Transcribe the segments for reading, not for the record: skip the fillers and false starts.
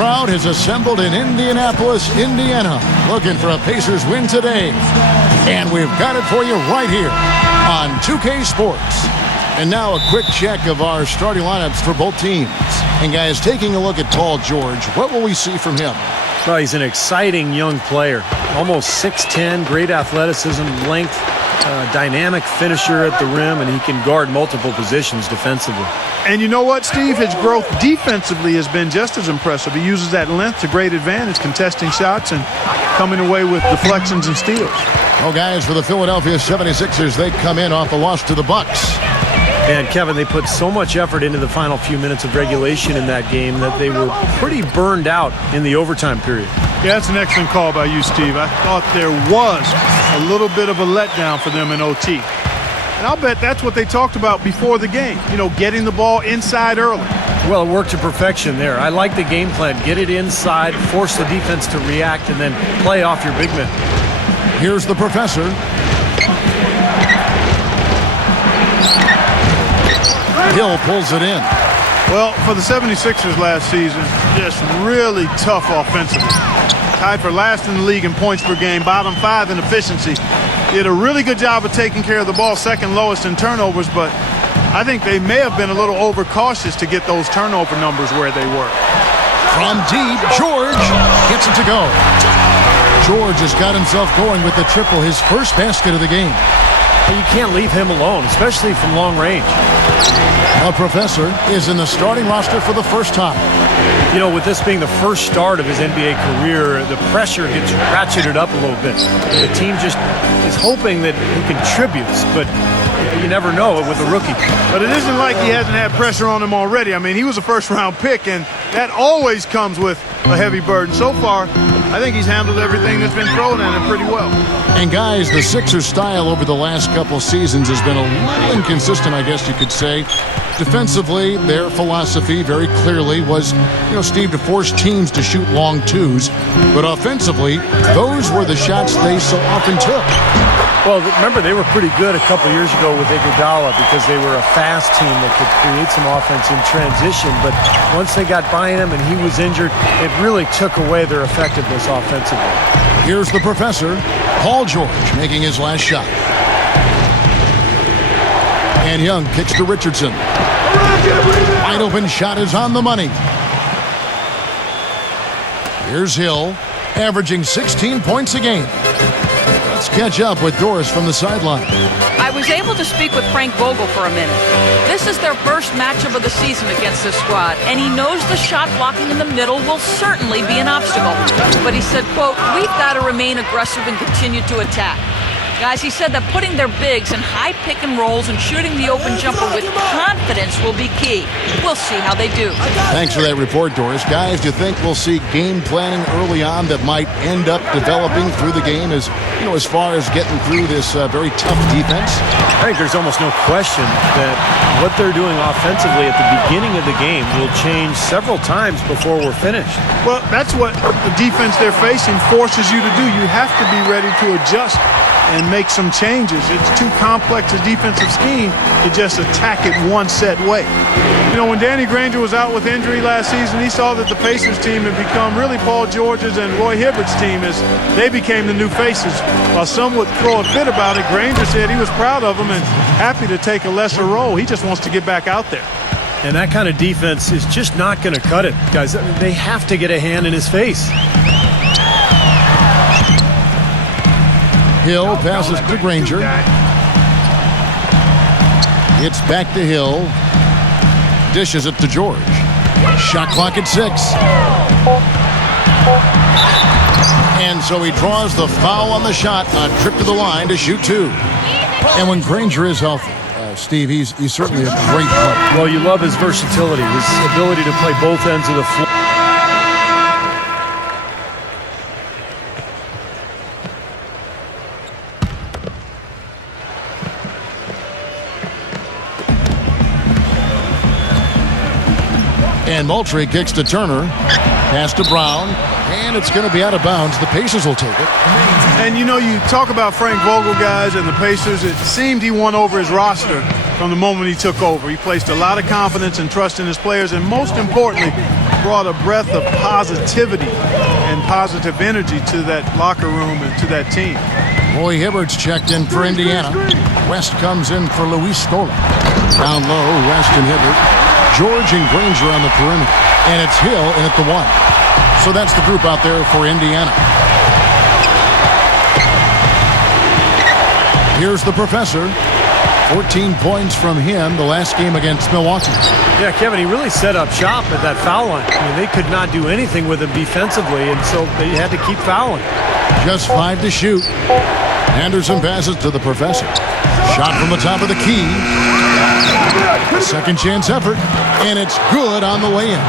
crowd has assembled in Indianapolis, Indiana, looking for a Pacers win today. And we've got it for you right here on 2K Sports. And now a quick check of our starting lineups for both teams. And guys, taking a look at Paul George, what will we see from him? Well, he's an exciting young player. Almost 6'10", great athleticism, length, dynamic finisher at the rim, and he can guard multiple positions defensively. And you know what, Steve? His growth defensively has been just as impressive. He uses that length to great advantage, contesting shots and coming away with deflections and steals. Well, guys, for the Philadelphia 76ers, they come in off a loss to the Bucks. And, Kevin, they put so much effort into the final few minutes of regulation in that game that they were pretty burned out in the overtime period. Yeah, that's an excellent call by you, Steve. I thought there was a little bit of a letdown for them in OT. And I'll bet that's what they talked about before the game, you know, getting the ball inside early. Well, it worked to perfection there. I like the game plan. Get it inside, force the defense to react, and then play off your big men. Here's the professor. Hill pulls it in. Well, for the 76ers last season, just really tough offensively. Tied for last in the league in points per game, bottom 5 in efficiency. Did a really good job of taking care of the ball, second lowest in turnovers, but I think they may have been a little overcautious to get those turnover numbers where they were. From deep, George gets it to go. George has got himself going with the triple, his first basket of the game. Well, you can't leave him alone, especially from long range. The professor is in the starting roster for the first time. You know, with this being the first start of his NBA career, the pressure gets ratcheted up a little bit. The team just is hoping that he contributes, but you never know with a rookie. But it isn't like he hasn't had pressure on him already. I mean, he was a first-round pick, and that always comes with a heavy burden. So far, I think he's handled everything that's been thrown at him pretty well. And guys, the Sixers' style over the last couple seasons has been a little inconsistent, I guess you could say. Defensively, their philosophy very clearly was, Steve, to force teams to shoot long twos. But offensively, those were the shots they so often took. Well, remember, they were pretty good a couple years ago with Iguodala because they were a fast team that could create some offense in transition. But once they got by him and he was injured, it really took away their effectiveness offensively. Here's the professor, Paul George, making his last shot. And Young kicks to Richardson. Wide open shot is on the money. Here's Hill, averaging 16 points a game. Let's catch up with Doris from the sideline. I was able to speak with Frank Vogel for a minute. This is their first matchup of the season against this squad, and he knows the shot blocking in the middle will certainly be an obstacle. But he said, quote, "We've got to remain aggressive and continue to attack." Guys, he said that putting their bigs in high pick and rolls and shooting the open jumper with confidence will be key. We'll see how they do. Thanks for that report, Doris. Guys, do you think we'll see game planning early on that might end up developing through the game as far as getting through this very tough defense? I think there's almost no question that what they're doing offensively at the beginning of the game will change several times before we're finished. Well, that's what the defense they're facing forces you to do. You have to be ready to adjust and make some changes. It's too complex a defensive scheme to just attack it one set way. When Danny Granger was out with injury last season, he saw that the Pacers team had become really Paul George's and Roy Hibbert's team as they became the new faces. While some would throw a fit about it, Granger said he was proud of them and happy to take a lesser role. He just wants to get back out there. And that kind of defense is just not going to cut it, guys. They have to get a hand in his face. Hill passes to Granger. It's back to Hill. Dishes it to George. Shot clock at 6. And so he draws the foul on the shot. A trip to the line to shoot 2. And when Granger is healthy, Steve, he's certainly a great player. Well, you love his versatility, his ability to play both ends of the floor. And Moultrie kicks to Turner. Pass to Brown. And it's going to be out of bounds. The Pacers will take it. And you talk about Frank Vogel, guys, and the Pacers. It seemed he won over his roster. from the moment he took over. He placed a lot of confidence and trust in his players, and most importantly, brought a breath of positivity and positive energy to that locker room and to that team. Roy Hibbert's checked in for Indiana. West comes in for Luis Scola. Down low, West and Hibbert. George and Granger on the perimeter. And it's Hill in at the 1. So that's the group out there for Indiana. Here's the professor. 14 points from him the last game against Milwaukee. Yeah, Kevin, he really set up shop at that foul line. I mean, they could not do anything with him defensively, and so they had to keep fouling. Just 5 to shoot. Anderson passes to the professor. Shot from the top of the key. Second chance effort, and it's good on the way in.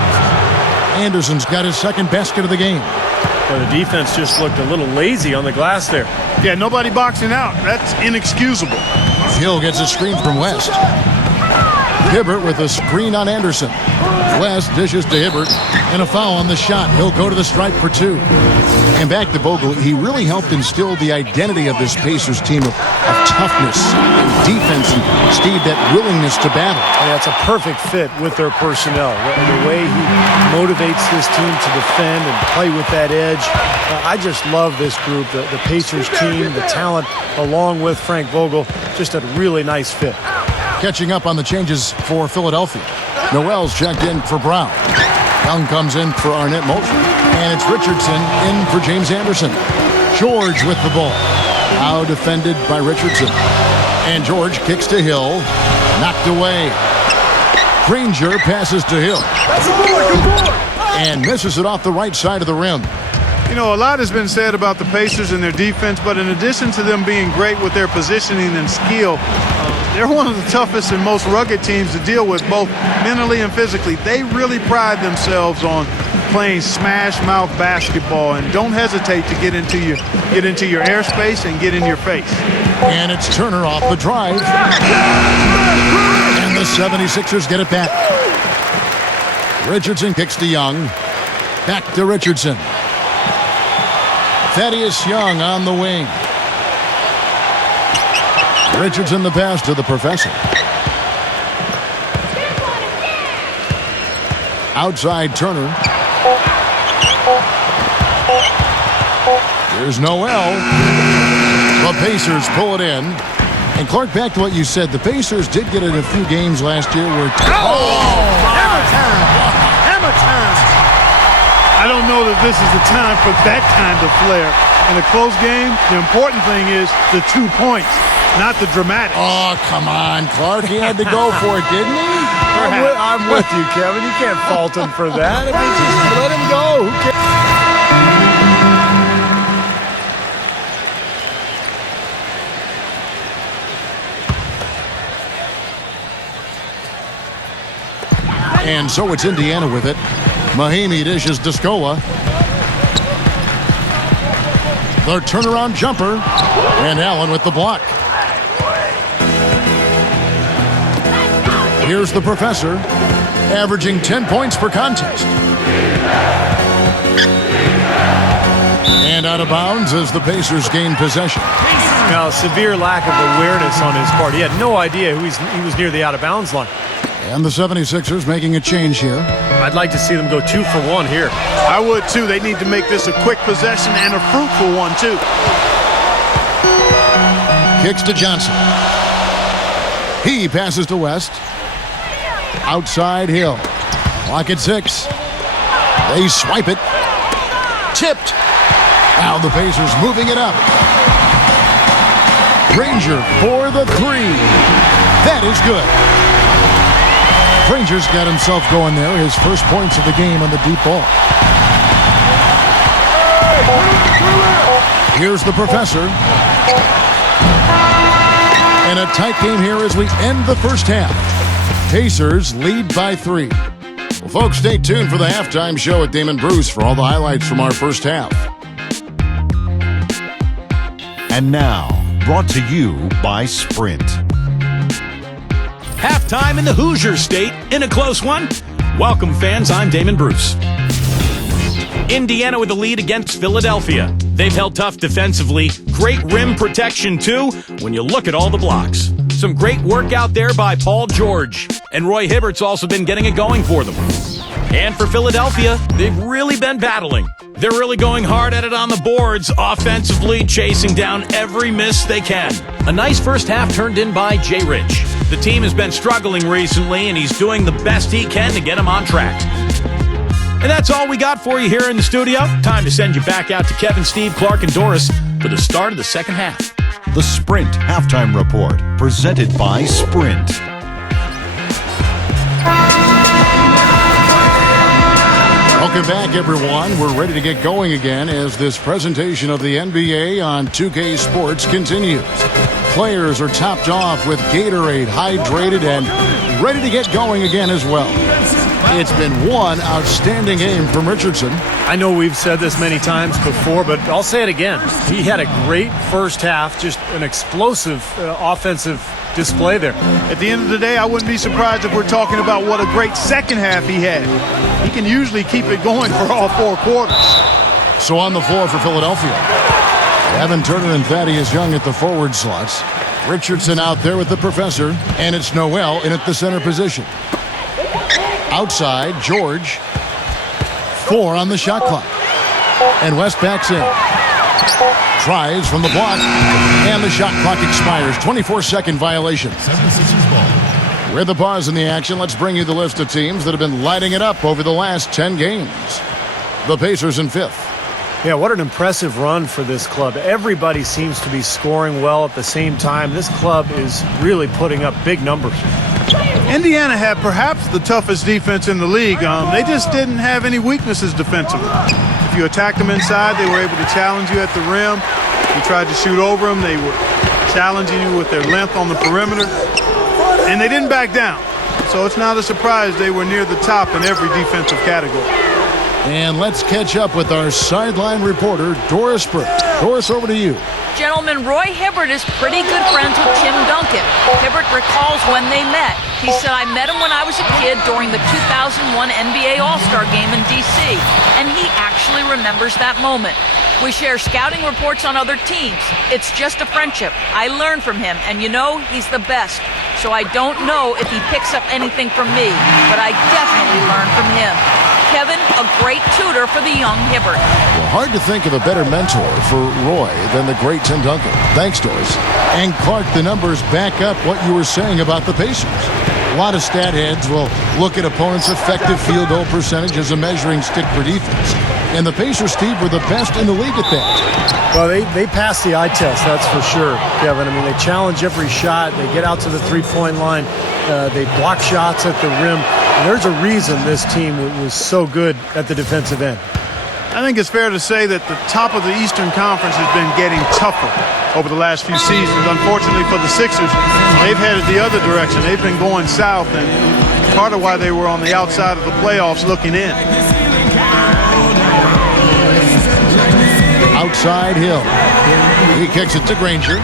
Anderson's got his second basket of the game. Well, the defense just looked a little lazy on the glass there. Yeah, nobody boxing out. That's inexcusable. Hill gets a screen from West. Hibbert with a screen on Anderson. West dishes to Hibbert, and a foul on the shot. He'll go to the stripe for 2. And back to Vogel, he really helped instill the identity of this Pacers team of toughness and defense and, Steve, that willingness to battle. Yeah, it's a perfect fit with their personnel. The way he motivates this team to defend and play with that edge. I just love this group, the Pacers team, the talent, along with Frank Vogel. Just a really nice fit. Catching up on the changes for Philadelphia. Noel's checked in for Brown. Young comes in for Arnett Moultrie. And it's Richardson in for James Anderson. George with the ball. Now defended by Richardson. And George kicks to Hill. Knocked away. Granger passes to Hill. And misses it off the right side of the rim. You know, a lot has been said about the Pacers and their defense, but in addition to them being great with their positioning and skill, they're one of the toughest and most rugged teams to deal with, both mentally and physically. They really pride themselves on playing smash-mouth basketball, and don't hesitate to get into your airspace and get in your face. And it's Turner off the drive. And the 76ers get it back. Richardson kicks to Young. Back to Richardson. Thaddeus Young on the wing. Richardson the pass to the professor. Outside Turner. Here's Noel. The Pacers pull it in. And Clark, back to what you said, the Pacers did get it a few games last year where... Hammer time! Hammer time! I don't know that this is the time for that kind of flair. In a close game, the important thing is the 2 points, not the dramatics. Oh, come on, Clark. He had to go for it, didn't he? I'm with you, Kevin. You can't fault him for that. I mean, just let him go. Who cares? And so it's Indiana with it. Mahimi dishes to Scola. The turnaround jumper. And Allen with the block. Here's the professor, averaging 10 points per contest. And out of bounds as the Pacers gain possession. Now, severe lack of awareness on his part. He had no idea he was near the out-of-bounds line. And the 76ers making a change here. I'd like to see them go 2 for 1 here. I would, too. They need to make this a quick possession and a fruitful one, too. Kicks to Johnson. He passes to West. Outside Hill. Clock at 6. They swipe it. Tipped. Now the Pacers moving it up. Granger for the 3. That is good. Granger's got himself going there. His first points of the game on the deep ball. Here's the professor. And a tight game here as we end the first half. Pacers lead by 3. Well, folks, stay tuned for the halftime show at Damon Bruce for all the highlights from our first half. And now, brought to you by Sprint. Halftime in the Hoosier State in a close one. Welcome, fans. I'm Damon Bruce. Indiana with the lead against Philadelphia. They've held tough defensively. Great rim protection, too, when you look at all the blocks. some great work out there by Paul George. And Roy Hibbert's also been getting it going for them. And for Philadelphia, they've really been battling. They're really going hard at it on the boards, offensively chasing down every miss they can. A nice first half turned in by Jay Rich. The team has been struggling recently, and he's doing the best he can to get them on track. And that's all we got for you here in the studio. Time to send you back out to Kevin, Steve, Clark, and Doris for the start of the second half. The Sprint Halftime Report, presented by Sprint. Welcome back, everyone. We're ready to get going again as this presentation of the NBA on 2K Sports continues. Players are topped off with Gatorade, hydrated, and ready to get going again as well. It's been one outstanding game from Richardson. I know we've said this many times before, but I'll say it again. He had a great first half, just an explosive offensive display there. At the end of the day, I wouldn't be surprised if we're talking about what a great second half he had. He can usually keep it going for all 4 quarters. So on the floor for Philadelphia, Evan Turner and Thaddeus Young at the forward slots. Richardson out there with the professor, and it's Noel in at the center position. Outside, George. 4 on the shot clock. And West backs in. Tries from the block, and the shot clock expires. 24-second violation. 76ers ball. With the pause in the action, let's bring you the list of teams that have been lighting it up over the last 10 games. The Pacers in 5th. Yeah, what an impressive run for this club. Everybody seems to be scoring well at the same time. This club is really putting up big numbers. Indiana had perhaps the toughest defense in the league. They just didn't have any weaknesses defensively. If you attacked them inside, they were able to challenge you at the rim. You tried to shoot over them, they were challenging you with their length on the perimeter. And they didn't back down. So it's not a surprise they were near the top in every defensive category. And let's catch up with our sideline reporter, Doris Burke. Doris, over to you. Gentlemen, Roy Hibbert is pretty good friends with Tim Duncan. Hibbert recalls when they met. He said, I met him when I was a kid during the 2001 NBA All-Star Game in D.C., and he actually remembers that moment. We share scouting reports on other teams. It's just a friendship. I learn from him, and you know, he's the best. So I don't know if he picks up anything from me, but I definitely learn from him. Kevin, a great tutor for the young Hibbert. Well, hard to think of a better mentor for Roy than the great Tim Duncan. Thanks, Doris. And Clark, the numbers back up what you were saying about the Pacers. A lot of stat heads will look at opponents' effective field goal percentage as a measuring stick for defense. And the Pacers, Steve, were the best in the league at that. Well, they passed the eye test, that's for sure, Kevin. I mean, they challenge every shot. They get out to the three-point line. They block shots at the rim. And there's a reason this team was so good at the defensive end. I think it's fair to say that the top of the Eastern Conference has been getting tougher over the last few seasons. Unfortunately for the Sixers, they've headed the other direction. They've been going south, and part of why they were on the outside of the playoffs looking in. Outside Hill. He kicks it to Granger.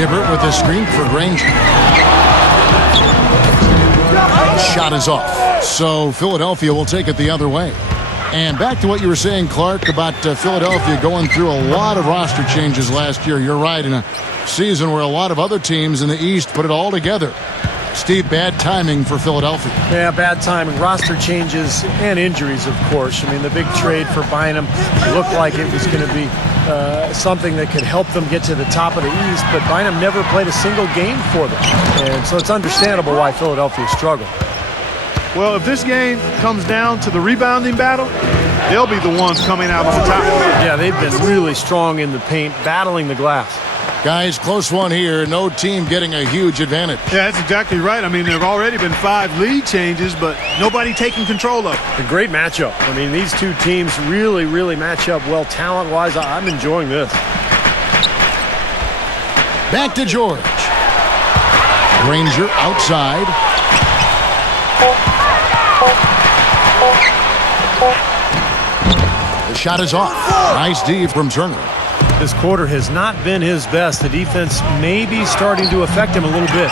Hibbert with a screen for Granger. Shot is off. So Philadelphia will take it the other way. And back to what you were saying, Clark, about Philadelphia going through a lot of roster changes last year. You're right, in a season where a lot of other teams in the East put it all together. Steve, bad timing for Philadelphia. Yeah, bad timing. Roster changes and injuries, of course. I mean, the big trade for Bynum looked like it was going to be something that could help them get to the top of the East, but Bynum never played a single game for them. And so it's understandable why Philadelphia struggled. Well, if this game comes down to the rebounding battle, they'll be the ones coming out on top. Yeah, they've been really strong in the paint, battling the glass. Guys, close one here. No team getting a huge advantage. Yeah, that's exactly right. I mean, there have already been 5 lead changes, but nobody taking control of it. A great matchup. I mean, these two teams really, really match up well talent-wise. I'm enjoying this. Back to George. Granger outside. The shot is off. Nice D from Turner. This quarter has not been his best. The defense may be starting to affect him a little bit.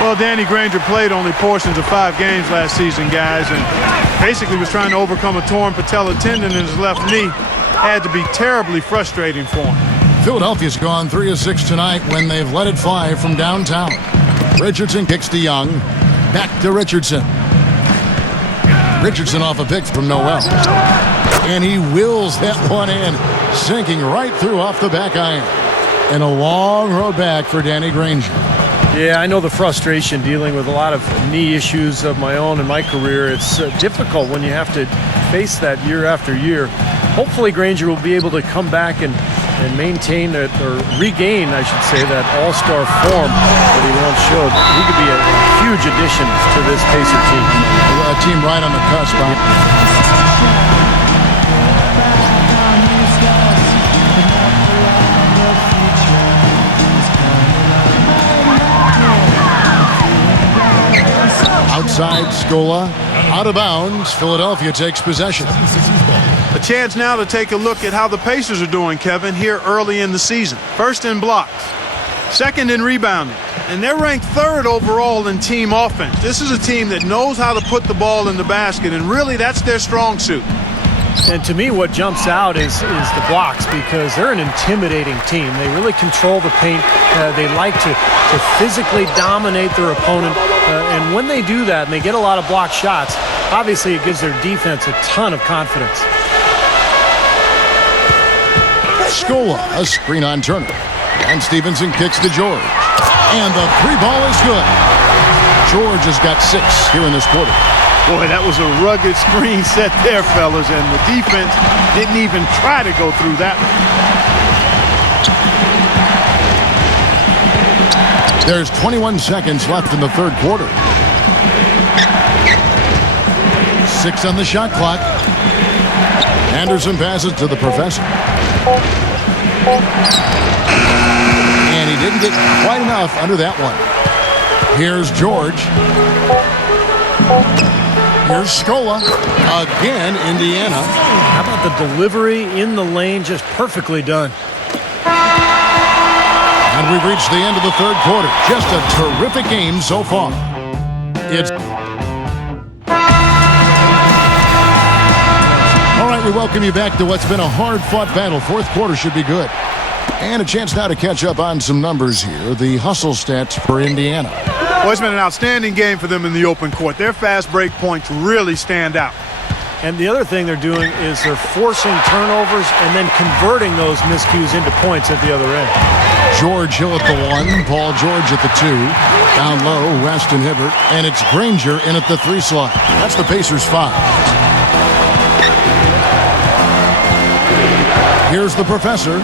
Well, Danny Granger played only portions of 5 games last season, guys, and basically was trying to overcome a torn patella tendon in his left knee. Had to be terribly frustrating for him. Philadelphia's gone 3 of 6 tonight when they've let it fly from downtown. Richardson kicks to Young. Back to Richardson. Richardson off a pick from Noel. And he wills that one in, sinking right through off the back iron. And a long road back for Danny Granger. Yeah, I know the frustration dealing with a lot of knee issues of my own in my career. It's difficult when you have to face that year after year. Hopefully Granger will be able to come back and maintain it, or regain, I should say, that all-star form that he once showed. He could be a huge addition to this Pacer team. A team right on the cusp. Outside Scola, out of bounds. Philadelphia takes possession. A chance now to take a look at how the Pacers are doing, Kevin, here early in the season. First in blocks, second in rebounding, and they're ranked third overall in team offense. This is a team that knows how to put the ball in the basket, and really that's their strong suit. And to me, what jumps out is the blocks, because they're an intimidating team. They really control the paint. They like to physically dominate their opponent. And when they do that and they get a lot of block shots, obviously it gives their defense a ton of confidence. Scola, a screen on Turner. And Stevenson kicks to George. And the three ball is good. George has got 6 here in this quarter. Boy, that was a rugged screen set there, fellas, and the defense didn't even try to go through that one. There's 21 seconds left in the third quarter. 6 on the shot clock. Anderson passes to the professor. And he didn't get quite enough under that one. Here's George. Here's Scola. Again, Indiana. How about the delivery in the lane? Just perfectly done. And we've reached the end of the third quarter. Just a terrific game so far. It's all right, we welcome you back to what's been a hard-fought battle. Fourth quarter should be good. And a chance now to catch up on some numbers here. The hustle stats for Indiana. Well, it's been an outstanding game for them in the open court. Their fast break points really stand out. And the other thing they're doing is they're forcing turnovers and then converting those miscues into points at the other end. George Hill at the 1, Paul George at the 2. Down low, Weston Hibbert. And it's Granger in at the 3 slot. That's the Pacers' 5. Here's the professor.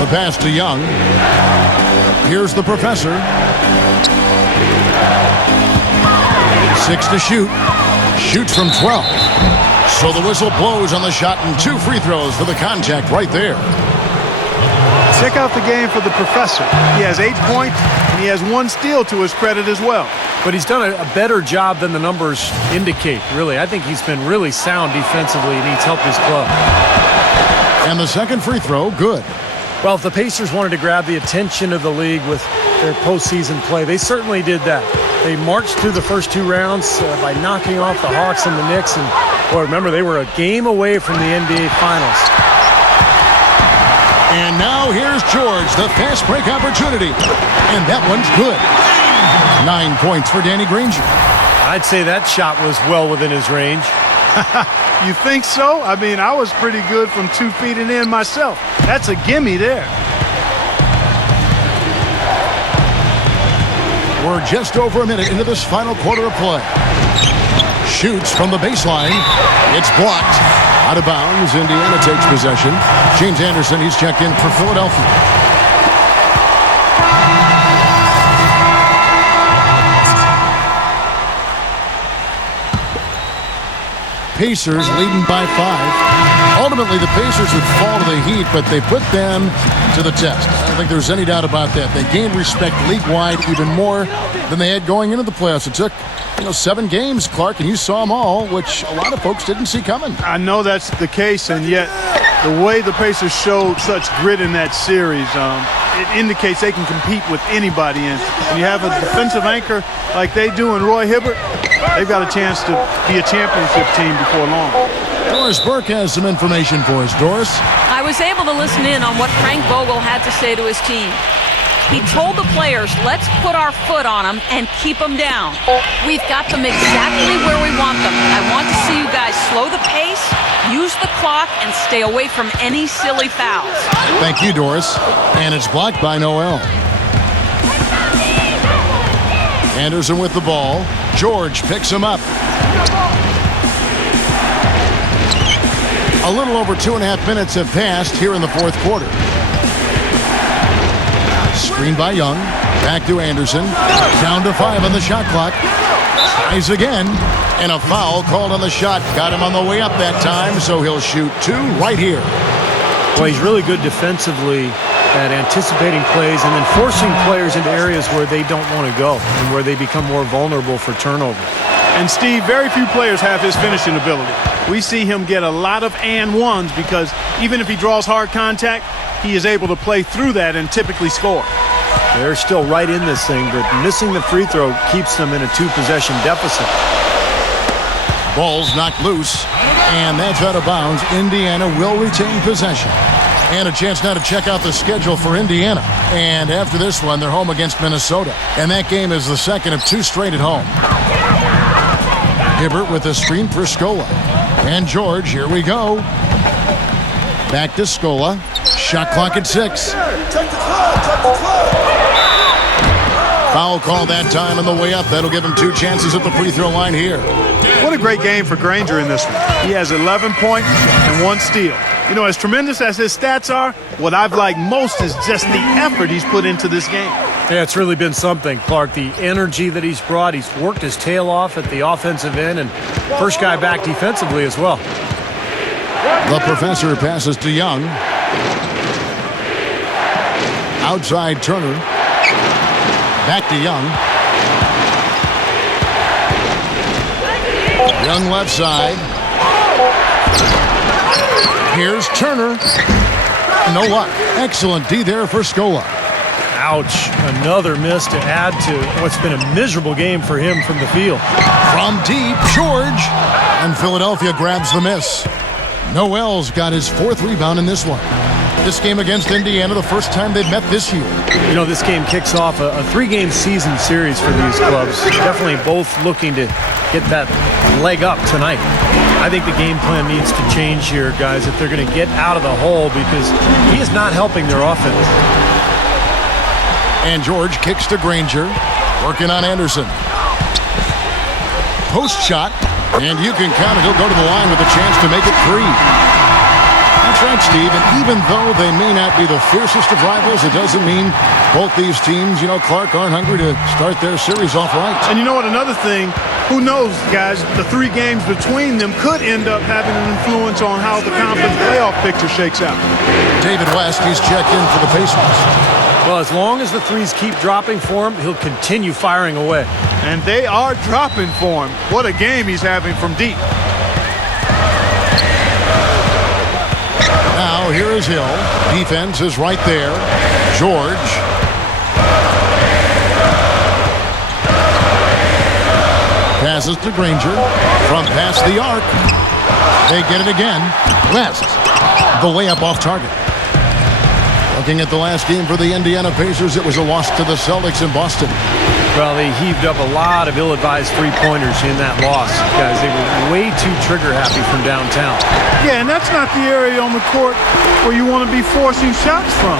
The pass to Young. Here's the professor. 6 to shoot. Shoots from 12. So the whistle blows on the shot, and 2 free throws for the contact right there. Check out the game for the professor. He has 8 points, and he has 1 steal to his credit as well. But he's done a better job than the numbers indicate, really. I think he's been really sound defensively, and he's helped his club. And the second free throw, good. Well, if the Pacers wanted to grab the attention of the league with their postseason play, they certainly did that. They marched through the first 2 rounds by knocking off the Hawks and the Knicks. And, boy, remember, they were a game away from the NBA Finals. And now here's George, the fast break opportunity. And that one's good. 9 points for Danny Granger. I'd say that shot was well within his range. You think so? I mean, I was pretty good from 2 feet and in myself. That's a gimme there. We're just over a minute into this final quarter of play. Shoots from the baseline. It's blocked. Out of bounds. Indiana takes possession. James Anderson, he's checked in for Philadelphia. Pacers leading by 5. Ultimately, the Pacers would fall to the Heat, but they put them to the test. I don't think there's any doubt about that. They gained respect league-wide even more than they had going into the playoffs. It took, 7 games, Clark, and you saw them all, which a lot of folks didn't see coming. I know that's the case, and yet the way the Pacers showed such grit in that series, it indicates they can compete with anybody. And when you have a defensive anchor like they do in Roy Hibbert, they've got a chance to be a championship team before long. Doris Burke has some information for us. Doris? I was able to listen in on what Frank Vogel had to say to his team. He told the players, let's put our foot on them and keep them down. We've got them exactly where we want them. I want to see you guys slow the pace, use the clock, and stay away from any silly fouls. Thank you, Doris. And it's blocked by Noel. Anderson with the ball. George picks him up. A little over 2.5 minutes have passed here in the fourth quarter. Screen by Young. Back to Anderson. Down to 5 on the shot clock. Tries again. And a foul called on the shot. Got him on the way up that time, so he'll shoot 2 right here. Well, he's really good defensively at anticipating plays and then forcing players into areas where they don't want to go and where they become more vulnerable for turnover. And Steve, very few players have his finishing ability. We see him get a lot of and ones because even if he draws hard contact, he is able to play through that and typically score. They're still right in this thing, but missing the free throw keeps them in a 2-possession deficit. Ball's knocked loose, and that's out of bounds. Indiana will retain possession. And a chance now to check out the schedule for Indiana. And after this one, they're home against Minnesota. And that game is the second of 2 straight at home. Hibbert with a screen for Scola. And George, here we go. Back to Scola. Shot clock at 6. Foul call that time on the way up. That'll give him 2 chances at the free throw line here. What a great game for Granger in this one. He has 11 points and 1 steal. You know, as tremendous as his stats are, what I've liked most is just the effort he's put into this game. Yeah, it's really been something, Clark. The energy that he's brought. He's worked his tail off at the offensive end and first guy back defensively as well. The professor passes to Young. Outside Turner. Back to Young. Young left side. Here's Turner. No luck. Excellent D there for Scola. Ouch. Another miss to add to what's been a miserable game for him from the field. From deep, George. And Philadelphia grabs the miss. Noel's got his 4th rebound in this one. This game against Indiana, the first time they've met this year. You know, this game kicks off a 3-game season series for these clubs. Definitely both looking to get that leg up tonight. I think the game plan needs to change here, guys, if they're going to get out of the hole because he is not helping their offense. And George kicks to Granger, working on Anderson. Post shot, and you can count it. He'll go to the line with a chance to make it 3. That's right, Steve. And even though they may not be the fiercest of rivals, it doesn't mean both these teams, Clark, aren't hungry to start their series off right. And you know what? Another thing, who knows, guys, the 3 games between them could end up having an influence on how the conference playoff picture shakes out. David West, he's checked in for the Pacers. Well, as long as the threes keep dropping for him, he'll continue firing away. And they are dropping for him. What a game he's having from deep. Now, here is Hill. Defense is right there. George. Passes to Granger. From past the arc. They get it again. West. The layup off target. Looking at the last game for the Indiana Pacers, it was a loss to the Celtics in Boston. Well, they heaved up a lot of ill-advised three-pointers in that loss. Guys, they were way too trigger-happy from downtown. Yeah, and that's not the area on the court where you want to be forcing shots from.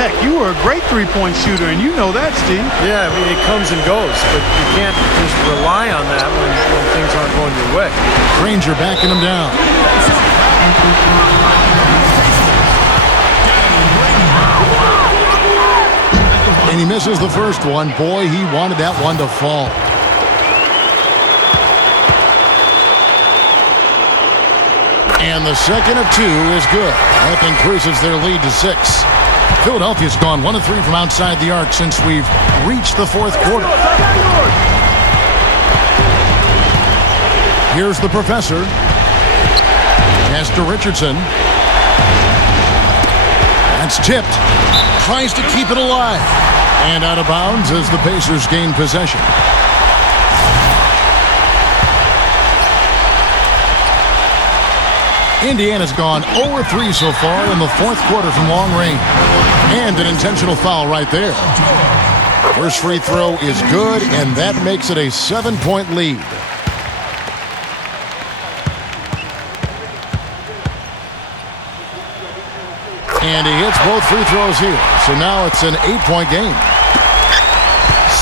Heck, you were a great three-point shooter, and you know that, Steve. Yeah, I mean, it comes and goes, but you can't just rely on that when things aren't going your way. Granger backing him down. And he misses the first one. Boy, he wanted that one to fall. And the second of 2 is good. That increases their lead to 6. Philadelphia's gone 1 of 3 from outside the arc since we've reached the fourth quarter. Here's the professor. Pass to Richardson. That's tipped. Tries to keep it alive. And out of bounds as the Pacers gain possession. Indiana's gone 0-3 so far in the fourth quarter from long range. And an intentional foul right there. First free throw is good, and that makes it a 7-point lead. And he hits both free throws here. So now it's an 8-point game.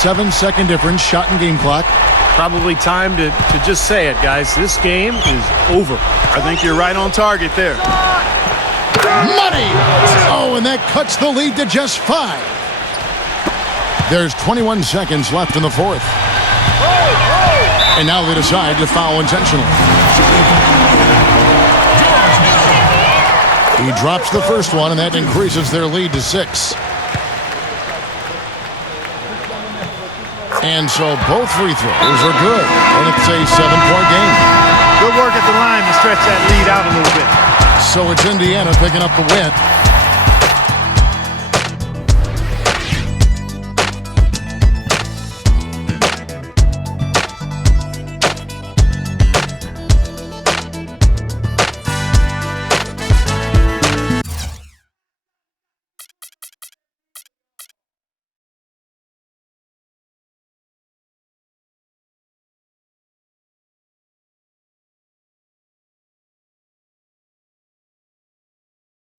7-second difference, shot and game clock. Probably time to just say it, guys. This game is over. I think you're right on target there. Money! Oh, and that cuts the lead to just 5. There's 21 seconds left in the fourth. And now they decide to foul intentionally. He drops the first one, and that increases their lead to 6. And so both free throws are good, and it's a 7-point game. Good work at the line to stretch that lead out a little bit. So it's Indiana picking up the win.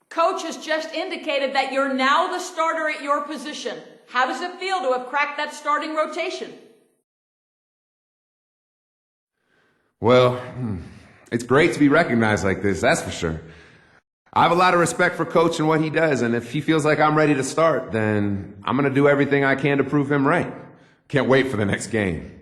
Coach has just indicated that you're now the starter at your position. How does it feel to have cracked that starting rotation? Well, it's great to be recognized like this, that's for sure. I have a lot of respect for Coach and what he does, and if he feels like I'm ready to start, then I'm going to do everything I can to prove him right. Can't wait for the next game.